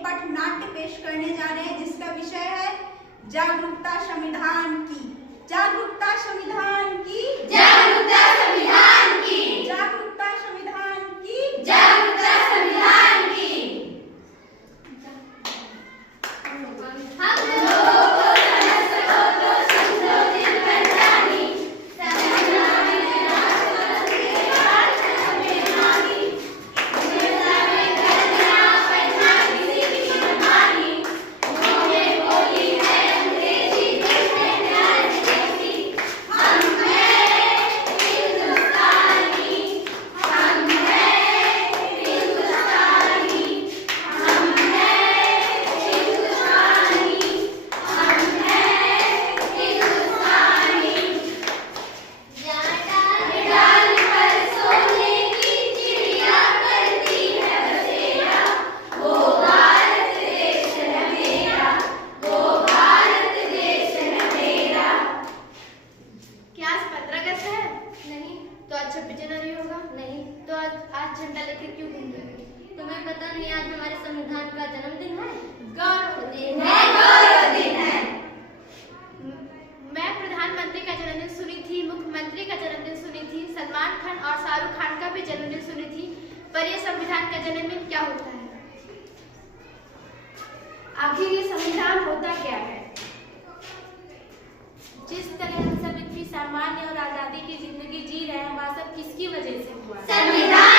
एक पटनाट्य पेश करने जा रहे हैं जिसका विषय है जागरूकता संविधान की। जागरूकता संविधान की। जागरूकता संविधान की। जागरूकता संविधान की। जागरूकता संविधान की। हम लोगों को समझो तो समझो दिल पर जानी, संविधान में करना पढ़ना किसी की मनमानी, उन्होंने बोली है अंग्रेजी देखने न्याय जैसी। हम हैं हिंदुस्तानी, हम हैं हिंदुस्तानी, हम हैं हिंदुस्तानी, हम हैं हिंदुस्तानी। डाल पर सोने की चिड़िया करती है बसेरा, वो भारत देश है मेरा, वो भारत देश है मेरा। क्या आज 15 अगस्त है? नहीं। तो आज 26 जनवरी होगा? नहीं। तो आज झंडा लेकर क्यों घूम रहे हो? तुम्हें पता नहीं आज हमारे संविधान का जन्मदिन है? गौरव दिन है, गौरव दिन है। मैं प्रधानमंत्री का जन्मदिन सुनी थी, मुख्यमंत्री का जन्मदिन सुनी थी, सलमान खान और शाहरुख खान का भी जन्मदिन सुनी थी, पर ये संविधान का जन्मदिन क्या होता है? आखिर ये संविधान होता क्या है? जिस तरह हम सब इतनी सामान्य और आजादी की जिंदगी जी रहे हैं, वह सब किसकी वजह से हुआ? संविधान